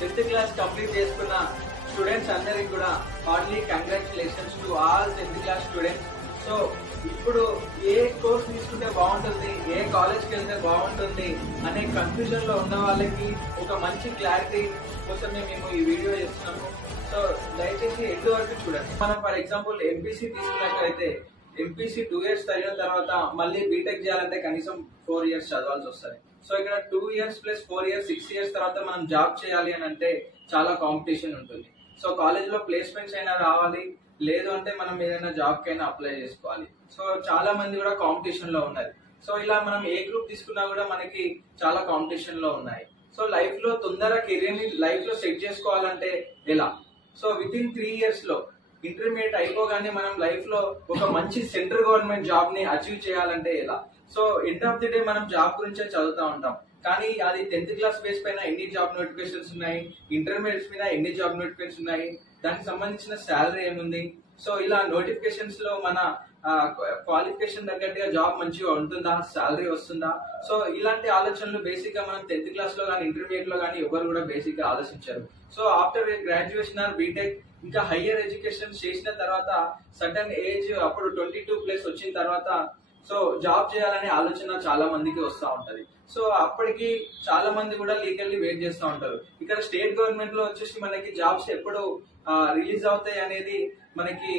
10th class complete చేసుకున్న students అందరికి కూడా hardly congratulations to all 10th class students. So ఇప్పుడు ఏ కోర్స్ తీసుకుంటే బాగుంటుంది, ఏ కాలేజ్కి వెళ్తే బాగుంటుంది అనే కన్ఫ్యూజన్ లో ఉన్న వాళ్ళకి ఒక మంచి క్లారిటీ కోసమే మేము ఈ వీడియో చేస్తున్నాము. సో దయచేసి ఎండ్ వరకు చూడండి. మనం ఫర్ ఎగ్జాంపుల్ ఎంపీసీ తీసుకున్నట్లయితే ఎంపీసీ 2 years చదివిన తర్వాత మళ్ళీ బీటెక్ చేయాలంటే కనీసం 4 years చదవాల్సి వస్తుంది. సో ఇక్కడ 2 years + 4 years 6 years తర్వాత మనం జాబ్ చేయాలి అని అంటే చాలా కాంపిటీషన్ ఉంటుంది. సో కాలేజ్ లో ప్లేస్మెంట్స్ అయినా రావాలి, లేదు అంటే మనం ఏదైనా జాబ్ కైనా అప్లై చేసుకోవాలి. సో చాలా మంది కూడా కాంపిటీషన్ లో ఉన్నారు. సో ఇలా మనం ఏ గ్రూప్ తీసుకున్నా కూడా మనకి చాలా కాంపిటీషన్ లో ఉన్నాయి. సో లైఫ్ లో తొందరగా కెరీర్ ని లైఫ్ లో సెట్ చేసుకోవాలంటే ఎలా? సో వితిన్ 3 years లో ఇంటర్మీడియట్ అయిపోగానే మనం లైఫ్ లో ఒక మంచి సెంట్రల్ గవర్నమెంట్ జాబ్ ని అచీవ్ చేయాలంటే ఎలా? So end of the day మనం జాబ్ గురించే చదువుతా ఉంటాం, కానీ అది 10th క్లాస్ బేస్ పైన ఎన్ని జాబ్ నోటిఫికేషన్స్ ఉన్నాయి, ఇంటర్మీడియట్స్ మీద ఎన్ని జాబ్ నోటిఫికేషన్స్ ఉన్నాయి, దానికి సంబంధించిన శాలరీ ఏముంది, సో ఇలా నోటిఫికేషన్స్ లో మన క్వాలిఫికేషన్ తగ్గట్టుగా జాబ్ మంచిగా ఉంటుందా, శాలరీ వస్తుందా? సో ఇలాంటి ఆలోచనలు బేసిక్ గా మనం 10th క్లాస్ లో కానీ ఇంటర్మీడియట్ లో కానీ ఎవరు కూడా బేసిక్ గా ఆలోచించారు. So after graduation or BTech ఇంకా హయ్యర్ ఎడ్యుకేషన్ చేసిన తర్వాత సర్టన్ ఏజ్ అప్పుడు 22+ వచ్చిన తర్వాత సో జాబ్ చేయాలనే ఆలోచన చాలా మందికి వస్తూ ఉంటది. సో అప్పటికి చాలా మంది కూడా లీగల్లీ వెయిట్ చేస్తూ ఉంటారు. ఇక్కడ స్టేట్ గవర్నమెంట్ లో వచ్చేసి మనకి జాబ్స్ ఎప్పుడు రిలీజ్ అవుతాయి అనేది మనకి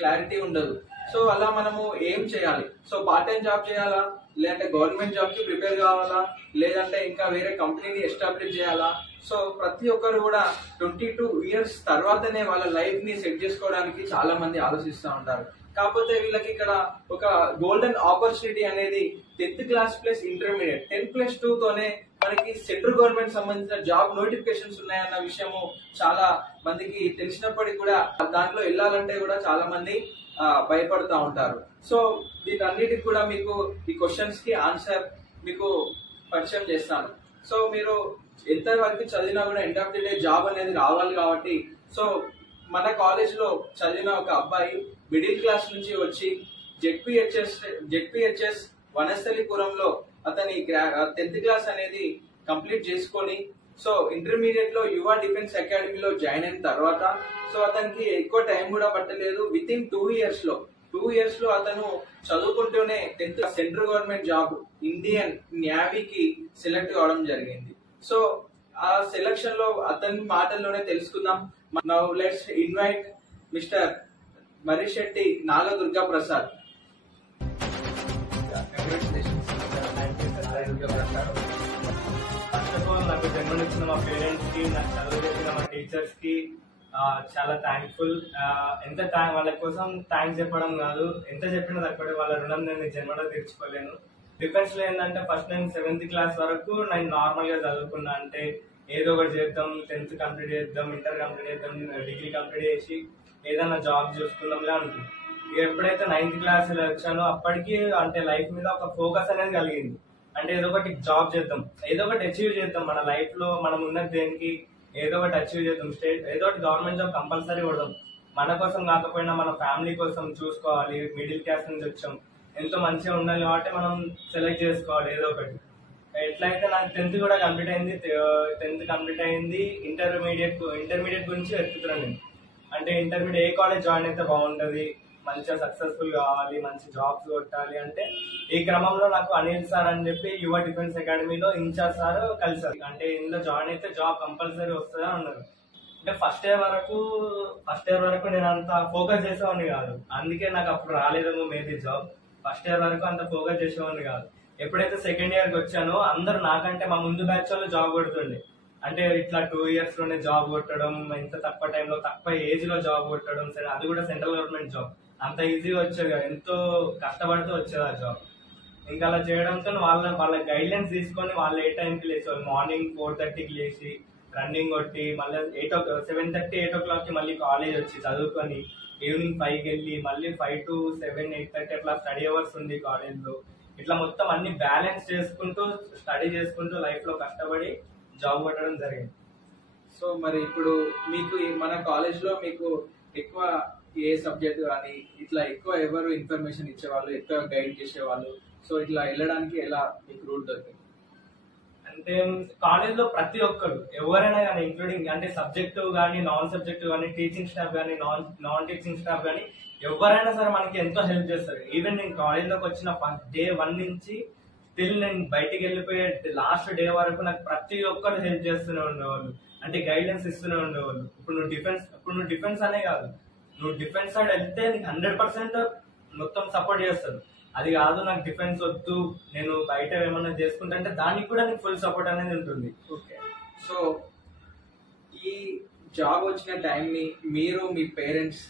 క్లారిటీ ఉండదు. సో అలా మనము ఏం చేయాలి? సో పార్ట్ టైం జాబ్ చేయాలా, లేదంటే గవర్నమెంట్ జాబ్ కి ప్రిపేర్ కావాలా, లేదంటే ఇంకా వేరే కంపెనీని ఎస్టాబ్లిష్ చేయాలా? సో ప్రతి ఒక్కరు కూడా 22 years తర్వాతనే వాళ్ళ లైఫ్ ని సెట్ చేసుకోవడానికి చాలా మంది ఆలోచిస్తూ ఉంటారు. కాకపోతే వీళ్ళకి ఇక్కడ ఒక గోల్డెన్ ఆపర్చునిటీ అనేది 10th క్లాస్ ప్లస్ ఇంటర్మీడియట్ 10+2 తోనే మనకి సెంట్రల్ గవర్నమెంట్ సంబంధించిన జాబ్ నోటిఫికేషన్స్ ఉన్నాయన్న విషయము చాలా మందికి తెలిసినప్పటికీ కూడా దాంట్లో వెళ్ళాలంటే కూడా చాలా మంది భయపడుతూ ఉంటారు. సో వీటన్నిటికి కూడా మీకు ఈ క్వశ్చన్స్ కి ఆన్సర్ మీకు పరిచయం చేస్తాను. సో మీరు ఎంత వరకు చదివినా కూడా end of the day job అనేది రావాలి కాబట్టి, సో మన కాలేజ్ లో చదివిన ఒక అబ్బాయి మిడిల్ క్లాస్ నుంచి వచ్చి జెడ్పీహెచ్ఎస్ వనస్థలిపురంలో అతని 10th క్లాస్ అనేది కంప్లీట్ చేసుకొని సో ఇంటర్మీడియట్ లో యువ డిఫెన్స్ అకాడమీలో జాయిన్ అయిన తర్వాత సో అతనికి ఎక్కువ టైం కూడా పట్టలేదు. వితిన్ 2 years లో అతను చదువుకుంటూనే 10th central government job Indian నేవీకి సెలెక్ట్ కావడం జరిగింది. సో ఆ సెలక్షన్ లో అతని మాటల్లోనే తెలుసుకుందాం. Now let's invite mister Marrishetti Nagadurga Prasad. First of all నాకు జన్మనిచ్చిన మా పేరెంట్స్ కి, నాకు చదువు చెప్పిన మా టీచర్స్ కి చాలా థ్యాంక్ఫుల్. వాళ్ళ కోసం థ్యాంక్స్ చెప్పడం కాదు, ఎంత చెప్పినా తక్కువ. వాళ్ళ రుణం నేను జన్మలో తీర్చుకోలేను. డిఫెన్స్ లో ఏంటంటే ఫస్ట్ నేను 7th క్లాస్ వరకు నేను నార్మల్ గా చదువుకున్నా. అంటే ఏదో ఒకటి చేద్దాం, 10th కంప్లీట్ చేద్దాం, ఇంటర్ కంప్లీట్ చేద్దాం, డిగ్రీ కంప్లీట్ చేసి ఏదైనా జాబ్ చూసుకుందాంలే అనుకుంది. ఎప్పుడైతే 9th క్లాస్ వచ్చానో అప్పటికి అంటే లైఫ్ మీద ఒక ఫోకస్ అనేది కలిగింది. అంటే ఏదో ఒకటి జాబ్ చేద్దాం, ఏదో ఒకటి అచీవ్ చేద్దాం, మన లైఫ్ లో మనం ఉన్నది దేనికి ఏదో ఒకటి అచీవ్ చేద్దాం, ఏదో ఒకటి గవర్నమెంట్ జాబ్ కంపల్సరీ కొడదాం. మన కోసం కాకపోయినా మన ఫ్యామిలీ కోసం చూసుకోవాలి. మిడిల్ క్లాస్ నుంచి వచ్చాం, ఎంతో మంచిగా ఉండాలి కాబట్టి మనం సెలెక్ట్ చేసుకోవాలి ఏదో ఒకటి. ఎట్లయితే నాకు 10th కూడా కంప్లీట్ అయింది. 10th కంప్లీట్ అయింది. ఇంటర్మీడియట్ గురించి వెతుకుతున్నాను నేను. అంటే ఇంటర్మీడియట్ ఏ కాలేజ్ జాయిన్ అయితే బాగుంటుంది, మంచిగా సక్సెస్ఫుల్ కావాలి, మంచి జాబ్స్ కొట్టాలి అంటే ఈ క్రమంలో నాకు అనిల్ సార్ అని చెప్పి యువ డిఫెన్స్ అకాడమీలో ఇన్ఛార్జ్ సార్ కలిసారు. అంటే ఇందులో జాయిన్ అయితే జాబ్ కంపల్సరీ వస్తుందని అన్నారు. అంటే ఫస్ట్ ఇయర్ వరకు నేను అంత ఫోకస్ చేసేవాడిని కాదు, అందుకే నాకు అప్పుడు రాలేదేమో మేబీ జాబ్. ఫస్ట్ ఇయర్ వరకు అంత ఫోకస్ చేసేవాడిని కాదు. ఎప్పుడైతే సెకండ్ ఇయర్ కి వచ్చానో అందరు నాకంటే మా ముందు బ్యాచ్ వాళ్ళు జాబ్ కొడుతుండే. అంటే ఇట్లా 2 years లోనే జాబ్ కొట్టడం, ఇంత తక్కువ టైంలో తక్కువ ఏజ్ లో జాబ్ కొట్టడం, సరే అది కూడా సెంట్రల్ గవర్నమెంట్ జాబ్ అంత ఈజీగా వచ్చేది, ఎంతో కష్టపడుతూ వచ్చేది ఆ జాబ్. ఇంకా అలా చేయడంతో వాళ్ళ గైడ్లైన్స్ తీసుకొని వాళ్ళు ఏ టైంకి లేచేవాళ్ళు. మార్నింగ్ 4:30కి లేచి రన్నింగ్ కొట్టి మళ్ళీ 7:30 8 o'clock కి మళ్ళీ కాలేజ్ వచ్చి చదువుకొని ఈవినింగ్ 5కి వెళ్ళి మళ్ళీ 5 to 7 8:30 అట్లా స్టడీ అవర్స్ ఉంది కాలేజ్ లో. ఇట్లా మొత్తం అన్ని బ్యాలెన్స్ చేసుకుంటూ స్టడీ చేసుకుంటూ లైఫ్ లో కష్టపడి జాబ్ కొట్టడం జరిగింది. సో మరి ఇప్పుడు మీకు మన కాలేజ్ లో మీకు ఎక్కువ ఏ సబ్జెక్ట్ కానీ ఇట్లా ఎక్కువ ఎవరు ఇన్ఫర్మేషన్ ఇచ్చేవాళ్ళు, ఎక్కువ గైడ్ చేసేవాళ్ళు? సో ఇట్లా వెళ్ళడానికి ఎలా మీకు రూట్ దొరికింది? అంటే కాలేజ్ లో ప్రతి ఒక్కరు ఎవరైనా కానీ ఇంక్లూడింగ్ అంటే సబ్జెక్టివ్ కానీ నాన్ సబ్జెక్టివ్ కానీ టీచింగ్ స్టాఫ్ కానీ నాన్ టీచింగ్ స్టాఫ్ కానీ ఎవరైనా సరే మనకి ఎంతో హెల్ప్ చేస్తారు. ఈవెన్ నేను కాలేజ్ లోకి వచ్చిన డే 1 నుంచి స్టిల్ నేను బయటికి వెళ్ళిపోయే లాస్ట్ డే వరకు నాకు ప్రతి ఒక్కరు హెల్ప్ చేస్తూనే ఉండేవాళ్ళు, అంటే గైడెన్స్ ఇస్తూనే ఉండేవాళ్ళు. ఇప్పుడు నువ్వు డిఫెన్స్ అనే కాదు, నువ్వు డిఫెన్స్ సైడ్ వెళ్తే నీకు 100% మొత్తం సపోర్ట్ చేస్తారు. అది కాదు నాకు డిఫెన్స్ వద్దు నేను బయట ఏమన్నా చేసుకుంటా అంటే దానికి కూడా నీకు ఫుల్ సపోర్ట్ అనేది ఉంటుంది. ఓకే, సో ఈ జాబ్ వచ్చిన టైం ని మీరు మీ పేరెంట్స్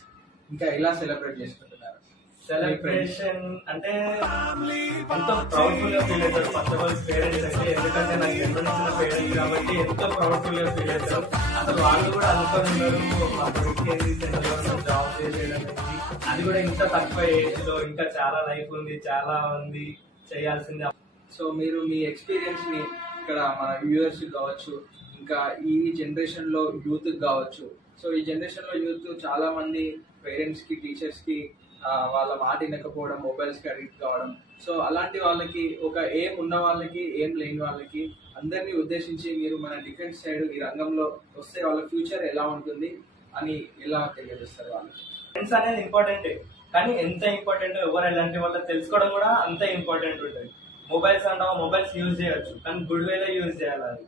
ఇంకా ఎలా సెలబ్రేట్ చేసుకుంటున్నారు? సెలబ్రేషన్ అంటే ఎంతో ప్రౌడ్ఫుల్ గా ఫీల్ అవుతారు ఫస్ట్ ఆఫ్ ఆల్ పేరెంట్స్ అయితే, ఎందుకంటే నాకు జన్మనిచ్చిన పేరెంట్స్ కాబట్టి ఎంతో ప్రౌడ్ఫుల్ గా ఫీల్ అవుతారు. అసలు వాళ్ళు కూడా అనుకున్నారు మా కొడుకు జాబ్ చేసేయడం, అది కూడా ఇంత తక్కువ ఏజ్ లో ఇంకా చాలా లైఫ్ ఉంది, చాలా ఉంది చేయాల్సింది. సో మీరు మీ ఎక్స్పీరియన్స్ ని ఇక్కడ మన వ్యూవర్స్ కావచ్చు, ఇంకా ఈ జనరేషన్ లో యూత్ కావచ్చు, సో ఈ జనరేషన్ లో యూత్ చాలా మంది పేరెంట్స్ కి టీచర్స్ కి వాళ్ళ మాట వినకపోవడం, మొబైల్స్ కి అడిక్ట్ కావడం, సో అలాంటి వాళ్ళకి ఒక ఏం ఉన్న వాళ్ళకి ఏం లేని వాళ్ళకి అందరినీ ఉద్దేశించి మీరు మన డిఫెన్స్ సైడ్ ఈ రంగంలో వస్తే వాళ్ళ ఫ్యూచర్ ఎలా ఉంటుంది అని ఎలా తెలియజేస్తారు? వాళ్ళకి ఫ్రెండ్స్ అనేది ఇంపార్టెంట్, కానీ ఎంత ఇంపార్టెంట్ ఎవరు ఎలాంటి వాళ్ళ తెలుసుకోవడం కూడా అంత ఇంపార్టెంట్ ఉంటుంది. మొబైల్స్ అంటావా, మొబైల్స్ యూజ్ చేయొచ్చు కానీ గుడ్ వేలో యూజ్ చేయాలి. అది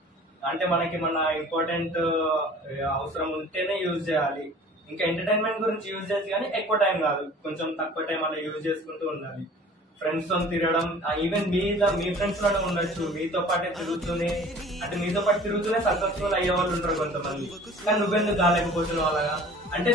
అంటే మనకి మన ఇంపార్టెంట్ అవసరం ఉంటేనే యూజ్ చేయాలి. ఇంకా ఎంటర్టైన్మెంట్ గురించి యూజ్ చేయొచ్చు కానీ ఎక్కువ టైం కాదు, కొంచెం తక్కువ టైం అలా యూజ్ చేసుకుంటూ ఉండాలి. ఫ్రెండ్స్ తో తిరగడం, ఈవెన్ మీ ఫ్రెండ్స్ లోనే ఉండొచ్చు, మీతో పాటే తిరుగుతూనే అంటే మీతో పాటు తిరుగుతూనే సక్సెస్ఫుల్ అయ్యే వాళ్ళు ఉంటారు కొంతమంది, కానీ నువ్వెందుకు కాలేకపోతున్నావు అలాగా అంటే